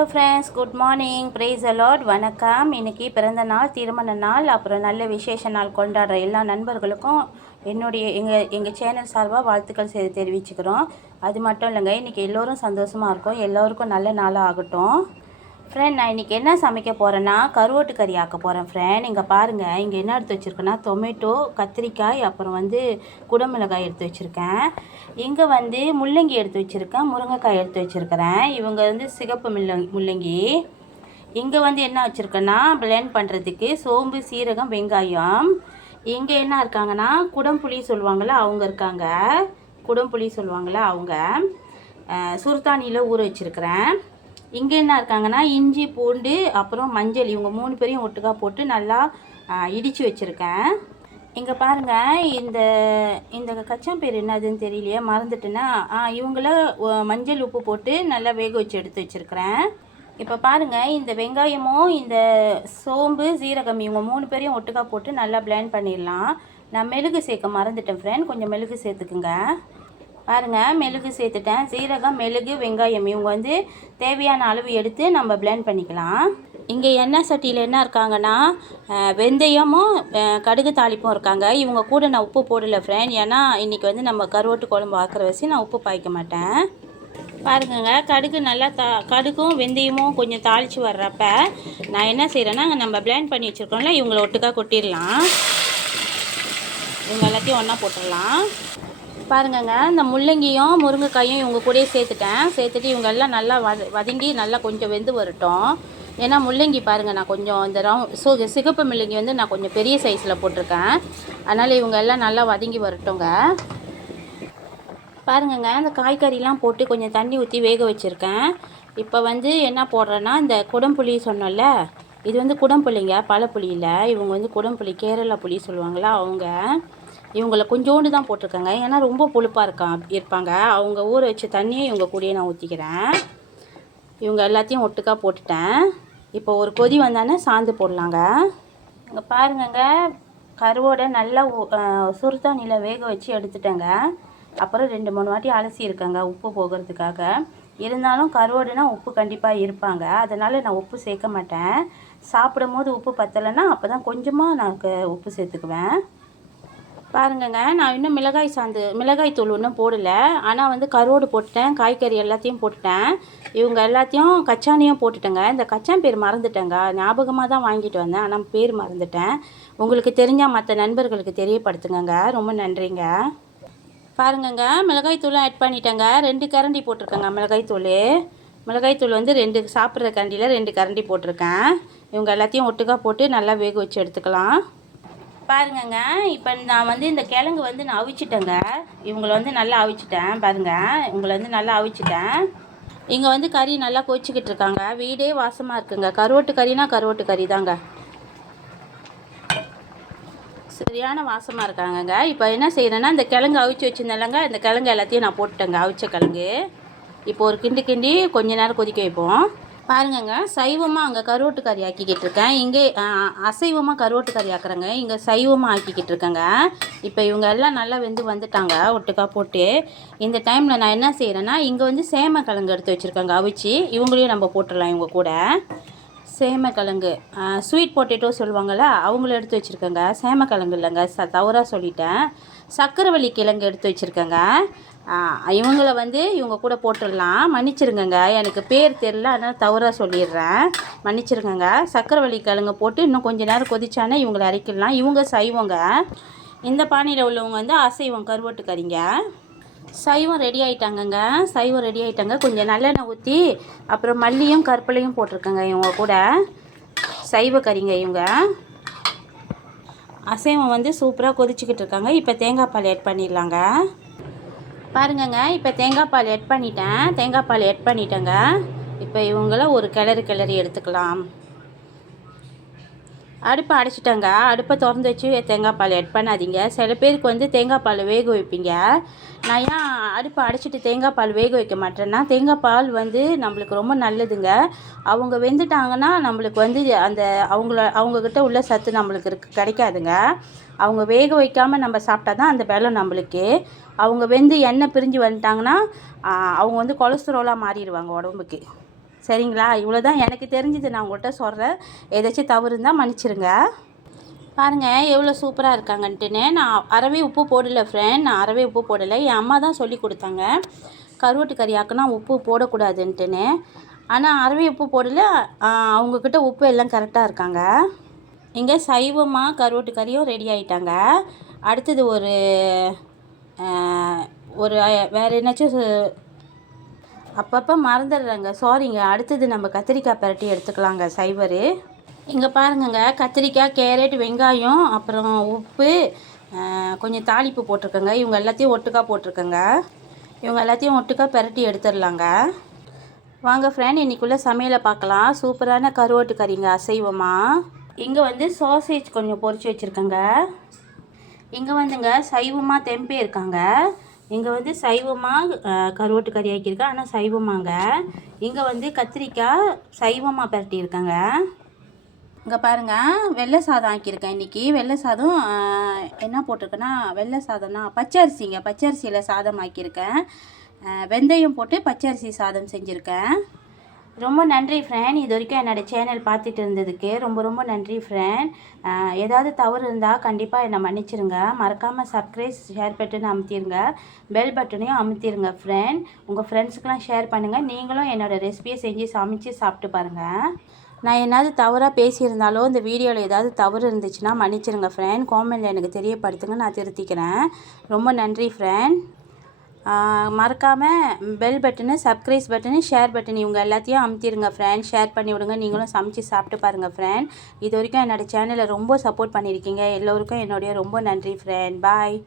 Hello friends, good morning, praise the lord. வணக்கம். இன்றைக்கி பிறந்த நாள், திருமண நாள், அப்புறம் நல்ல விசேஷ நாள் கொண்டாடுற எல்லா நண்பர்களுக்கும் எங்கள் சேனல் சார்பாக வாழ்த்துக்கள் தெரிவிச்சுக்கிறோம். அது மட்டும் இல்லைங்க, இன்றைக்கி எல்லோரும் சந்தோஷமாக இருக்கும், எல்லோருக்கும் நல்ல நாளாக ஆகட்டும். ஃப்ரெண்ட், நான் இன்றைக்கி என்ன சமைக்க போகிறேன்னா கருவாட்டு கறி ஆக்க போகிறேன். ஃப்ரெண்ட், இங்கே பாருங்கள், இங்கே என்ன எடுத்து வச்சுருக்கேன்னா டொமேட்டோ, கத்திரிக்காய், அப்புறம் குடமிளகாய் எடுத்து வச்சுருக்கேன். இங்கே முள்ளங்கி எடுத்து வச்சுருக்கேன், முருங்கைக்காய் எடுத்து வச்சுருக்கிறேன். இவங்க சிகப்பு முள்ளங்கி. இங்கே என்ன வச்சுருக்கேன்னா பிளெண்ட் பண்ணுறதுக்கு சோம்பு, சீரகம், வெங்காயம். இங்கே என்ன இருக்காங்கன்னா குடம்புளி சொல்லுவாங்களே அவங்க இருக்காங்க. குடம்புளி சொல்லுவாங்களே அவங்க. சுருத்தானியில் ஊற வச்சுருக்கிறேன். இங்கே என்ன இருக்காங்கன்னா இஞ்சி, பூண்டு, அப்புறம் மஞ்சள், இவங்க 3 பேரையும் ஒட்டுக்கா போட்டு நல்லா இடித்து வச்சுருக்கேன். இங்கே பாருங்கள், இந்த கச்சான் பேர் என்னதுன்னு தெரியலையே, மறந்துட்டுன்னா இவங்கள மஞ்சள், உப்பு போட்டு நல்லா வேக வச்சு எடுத்து வச்சுருக்கிறேன். இப்போ பாருங்கள், இந்த வெங்காயமும் இந்த சோம்பு, சீரகம், இவங்க 3 பேரையும் ஒட்டுக்கா போட்டு நல்லா பிளெண்ட் பண்ணிடலாம். நான் மெழுகு சேர்க்க மறந்துட்டேன் ஃப்ரெண்ட், கொஞ்சம் மெழுகு சேர்த்துக்குங்க. பாருங்கள், மெழுகு சேர்த்துட்டேன். சீரகம், மெழுகு, வெங்காயம் இவங்க தேவையான அளவு எடுத்து நம்ம பிளெண்ட் பண்ணிக்கலாம். இங்கே எண்ணெய் சட்டியில் என்ன இருக்காங்கன்னா வெந்தயமும் கடுகு தாளிப்பும் இருக்காங்க. இவங்க கூட நான் உப்பு போடலை ஃப்ரெண்ட், ஏன்னா இன்றைக்கி நம்ம கருவாட்டு குழம்பு ஆக்கிற வச்சு நான் உப்பு பாய்க்க மாட்டேன். பாருங்கங்க, கடுகு நல்லா கடுகும் வெந்தயமும் கொஞ்சம் தாளித்து வர்றப்ப நான் என்ன செய்கிறேன்னா நம்ம பிளெண்ட் பண்ணி வச்சுருக்கோம்ல, இவங்களை ஒட்டுக்கா கொட்டிடலாம். இவங்க எல்லாத்தையும் ஒன்றா போட்டுடலாம். பாருங்கங்க, இந்த முள்ளங்கியும் முருங்கைக்காயும் இவங்க கூடயே சேர்த்துட்டு இவங்க எல்லாம் நல்லா வதங்கி நல்லா கொஞ்சம் வெந்து வரட்டும். ஏன்னா முள்ளங்கி பாருங்கள், நான் கொஞ்சம் இந்த சிகப்பு முள்ளங்கி நான் கொஞ்சம் பெரிய சைஸில் போட்டிருக்கேன். அதனால் இவங்க எல்லாம் நல்லா வதங்கி வரட்டுங்க. பாருங்கங்க, இந்த காய்கறிலாம் போட்டு கொஞ்சம் தண்ணி ஊற்றி வேக வச்சுருக்கேன். இப்போ என்ன போடுறேன்னா இந்த குடம்புளி சொன்னோம்ல, இது குடம்புளிங்க, பழப்புளி இல்லை. இவங்க குடம்புளி, கேரளா புளி சொல்லுவாங்களா அவங்க. இவங்கள கொஞ்சோண்டு தான் போட்டிருக்காங்க, ஏன்னா ரொம்ப புளிப்பாக இருப்பாங்க. அவங்க ஊற வச்ச தண்ணியை இவங்க கூடயே நான் ஊற்றிக்கிறேன். இவங்க எல்லாத்தையும் ஒட்டுக்கா போட்டுட்டேன். இப்போ ஒரு கொதி வந்தானே சாந்து போடலாங்க. இங்கே பாருங்கங்க, கருவோட நல்லா சுடுதண்ணியில் வேக வச்சு எடுத்துட்டேங்க. அப்புறம் 2-3 வாட்டி அலசி இருக்கேங்க உப்பு போகிறதுக்காக. இருந்தாலும் கருவோடுனா உப்பு கண்டிப்பாக இருப்பாங்க, அதனால் நான் உப்பு சேர்க்க மாட்டேன். சாப்பிடும் போது உப்பு பத்தலைன்னா அப்போ தான் கொஞ்சமாக நான் உப்பு சேர்த்துக்குவேன். பாருங்கங்க, நான் இன்னும் மிளகாய் தூள் ஒன்றும் போடலை. ஆனால் கருவோடு போட்டுட்டேன், காய்கறி எல்லாத்தையும் போட்டுட்டேன். இவங்க எல்லாத்தையும் கச்சானியும் போட்டுட்டேங்க. இந்த கச்சான் பேர் மறந்துட்டேங்க, ஞாபகமாக தான் வாங்கிட்டு வந்தேன், ஆனால் பேர் மறந்துட்டேன். உங்களுக்கு தெரிஞ்சால் மற்ற நண்பர்களுக்கு தெரியப்படுத்துங்க. ரொம்ப நன்றிங்க. பாருங்கங்க, மிளகாய் தூளும் ஆட் பண்ணிட்டேங்க. 2 கரண்டி போட்டிருக்கேங்க மிளகாய் தூள் 2 சாப்பிட்ற கரண்டியில் 2 கரண்டி போட்டிருக்கேன். இவங்க எல்லாத்தையும் ஒட்டுக்கா போட்டு நல்லா வேக வச்சு எடுத்துக்கலாம். பாருங்கங்க, இப்போ நான் இந்த கிழங்கு நான் அவிச்சிட்டேங்க. இவங்களை நல்லா அவிச்சிட்டேன். பாருங்கள், இவங்களை நல்லா அவிச்சிட்டேன். இங்கே கறி நல்லா கொச்சிக்கிட்டு இருக்காங்க. வீடே வாசமாக இருக்குங்க. கருவாட்டு கறி தாங்க, சரியான வாசமாக இருக்காங்கங்க. இப்போ என்ன செய்கிறேன்னா இந்த கிழங்கு அவிச்சு வச்சுருந்தேன்லங்க, இந்த கிழங்கு எல்லாத்தையும் நான் போட்டுட்டேங்க, அவிச்ச கிழங்கு. இப்போ ஒரு கிண்டி கொஞ்ச நேரம் கொதிக்க வைப்போம். பாருங்கங்க, சைவமாக அங்கே கருவாட்டு கறி ஆக்கிக்கிட்டு இருக்கேன். இங்கே அசைவமாக கருவாட்டு கறி ஆக்குறேங்க, இங்கே சைவமாக ஆக்கிக்கிட்டு இருக்கேங்க. இப்போ இவங்க எல்லாம் நல்லா வந்துட்டாங்க ஒட்டுக்கா போட்டு. இந்த டைமில் நான் என்ன செய்கிறேன்னா இங்கே சேமக்கிழங்கு எடுத்து வச்சுருக்கேங்க அவிச்சு. இவங்களையும் நம்ம போட்டுடலாம். இவங்க கூட சேமக்கிழங்கு, ஸ்வீட் பொட்டேட்டோ சொல்லுவாங்கள்ல, அவங்கள எடுத்து வச்சுருக்கேங்க. சேமக்கிழங்கு இல்லைங்க, தவறாக சொல்லிட்டேன். சக்கரவள்ளி கிழங்கு எடுத்து வச்சுருக்கேங்க. இவங்கள இவங்க கூட போட்டுடலாம். மன்னிச்சிருங்கங்க, எனக்கு பேர் தெரியல, அதனால் தவறாக சொல்லிடுறேன், மன்னிச்சிருங்கங்க. சக்கரவள்ளி கிழங்கு போட்டு இன்னும் கொஞ்சம் நேரம் கொதிச்சானே இவங்களை இறக்கிடலாம். இவங்க சைவங்க. இந்த பானையில் உள்ளவங்க அசைவம், கருவாட்டு கறிங்க. சைவம் ரெடி ஆகிட்டாங்க. கொஞ்சம் நல்லெண்ணெய் ஊற்றி அப்புறம் மல்லியும் கருப்பிலையும் போட்டிருக்கேங்க. இவங்க கூட சைவ கறிங்க. இவங்க அசைவம் சூப்பராக கொதிச்சுக்கிட்டு இருக்காங்க. இப்போ தேங்காய் பால் ஆட் பண்ணிடலாங்க. பாருங்கங்க, இப்போ தேங்காய் பால் ஆட் பண்ணிட்டேங்க. இப்போ இவங்கள ஒரு கிளறி எடுத்துக்கலாம். அடுப்பை அடைச்சிட்டேங்க. அடுப்பை திறந்து வச்சு தேங்காய் பால் ஆட் பண்ணாதீங்க. சில பேருக்கு தேங்காய் பால் வேக வைப்பீங்க. நான் ஏன் அடுப்பை அடைச்சிட்டு தேங்காய் பால் வேக வைக்க மாட்டேன்னா, தேங்காய் பால் நம்மளுக்கு ரொம்ப நல்லதுங்க. அவங்க வெந்துட்டாங்கன்னா நம்மளுக்கு அந்த அவங்கக்கிட்ட உள்ள சத்து நம்மளுக்கு கிடைக்காதுங்க. அவங்க வேக வைக்காமல் நம்ம சாப்பிட்டா தான் அந்த பலம் நம்மளுக்கு. அவங்க வெந்து எண்ணெய் பிரிஞ்சு வந்துட்டாங்கன்னா அவங்க கொலஸ்ட்ராலாக மாறிடுவாங்க உடம்புக்கு. சரிங்களா? இவ்வளோ தான் எனக்கு தெரிஞ்சது, நான் உங்கள்கிட்ட சொல்கிறேன். ஏதாச்சும் தவறு இருந்தால் மன்னிச்சிருங்க. பாருங்கள் எவ்வளோ சூப்பராக இருக்காங்கன்ட்டுன்னு. நான் அறவே உப்பு போடலை ஃப்ரெண்ட், நான் அறவே உப்பு போடலை. என் அம்மா தான் சொல்லி கொடுத்தாங்க கருவாட்டு கறி ஆக்குனா உப்பு போடக்கூடாதுன்ட்டுன்னு. ஆனால் அறவே உப்பு போடலை. அவங்கக்கிட்ட உப்பு எல்லாம் கரெக்டாக இருக்காங்க. இங்கே சைவமாக கருவாட்டு கறியும் ரெடி ஆகிட்டாங்க. அடுத்தது ஒரு வேறு என்னாச்சும் அப்பப்போ மறந்துடுறேங்க, சாரிங்க. அடுத்தது நம்ம கத்திரிக்காய் பரட்டி எடுத்துக்கலாங்க சைவரு. இங்கே பாருங்கங்க, கத்திரிக்காய், கேரட், வெங்காயம், அப்புறம் உப்பு, கொஞ்சம் தாளிப்பு போட்டிருக்கேங்க. இவங்க எல்லாத்தையும் ஒட்டுக்காக போட்டிருக்கேங்க. இவங்க எல்லாத்தையும் ஒட்டுக்காக பரட்டி எடுத்துடலாங்க. வாங்க ஃப்ரெண்ட், இன்றைக்குள்ளே சமையலை பார்க்கலாம். சூப்பரான கருவாட்டு கறிங்க அசைவமாக. இங்கே வந்து சாசேஜ் கொஞ்சம் பொரிச்சு வச்சுருக்கேங்க. இங்கே வந்துங்க சைவமாக தெம்பே இருக்காங்க. இங்கே வந்து சைவமாக கருவாட்டு கறி ஆக்கியிருக்கேன், ஆனால் சைவமாங்க. இங்கே வந்து கத்திரிக்காய் சைவமாக பரட்டியிருக்காங்க. இங்கே பாருங்கள், வெள்ளை சாதம் ஆக்கியிருக்கேன் இன்றைக்கி. வெள்ளை சாதம் என்ன போட்டிருக்கேன்னா, வெள்ளை சாதம்னா பச்சரிசிங்க, பச்சரிசியில் சாதம் ஆக்கியிருக்கேன். வெந்தயம் போட்டு பச்சரிசி சாதம் செஞ்சுருக்கேன். ரொம்ப நன்றி ஃப்ரெண்ட், இது வரைக்கும் என்னோடய சேனல் பார்த்துட்டு இருந்ததுக்கு ரொம்ப ரொம்ப நன்றி ஃப்ரெண்ட். ஏதாவது தவறு இருந்தால் கண்டிப்பாக என்னை மன்னிச்சிருங்க. மறக்காமல் சப்ஸ்கிரைப், ஷேர் பட்டன் அமுத்திடுங்க, பெல் பட்டனையும் அமுத்திடுங்க ஃப்ரெண்ட். உங்கள் ஃப்ரெண்ட்ஸுக்கெலாம் ஷேர் பண்ணுங்கள். நீங்களும் என்னோடய ரெசிபியை செஞ்சு சமைச்சு சாப்பிட்டு பாருங்கள். நான் ஏதாவது தவறாக பேசியிருந்தாலோ இந்த வீடியோவில் ஏதாவது தவறு இருந்துச்சுன்னா மன்னிச்சிருங்க ஃப்ரெண்ட். காமெண்ட்டில் எனக்கு தெரியப்படுத்துங்க, நான் திருத்திக்கிறேன். ரொம்ப நன்றி ஃப்ரெண்ட். மறக்காமல் bell button, subscribe button, share button இவங்க எல்லாத்தையும் அமுத்திடுங்க ஃப்ரெண்ட். ஷேர் பண்ணி விடுங்க. நீங்களும் சமைச்சு சாப்பிட்டு பாருங்கள் ஃப்ரெண்ட். இது வரைக்கும் என்னோடய சேனலை ரொம்ப சப்போர்ட் பண்ணியிருக்கீங்க. எல்லோருக்கும் என்னுடைய ரொம்ப நன்றி ஃப்ரெண்ட். பாய்.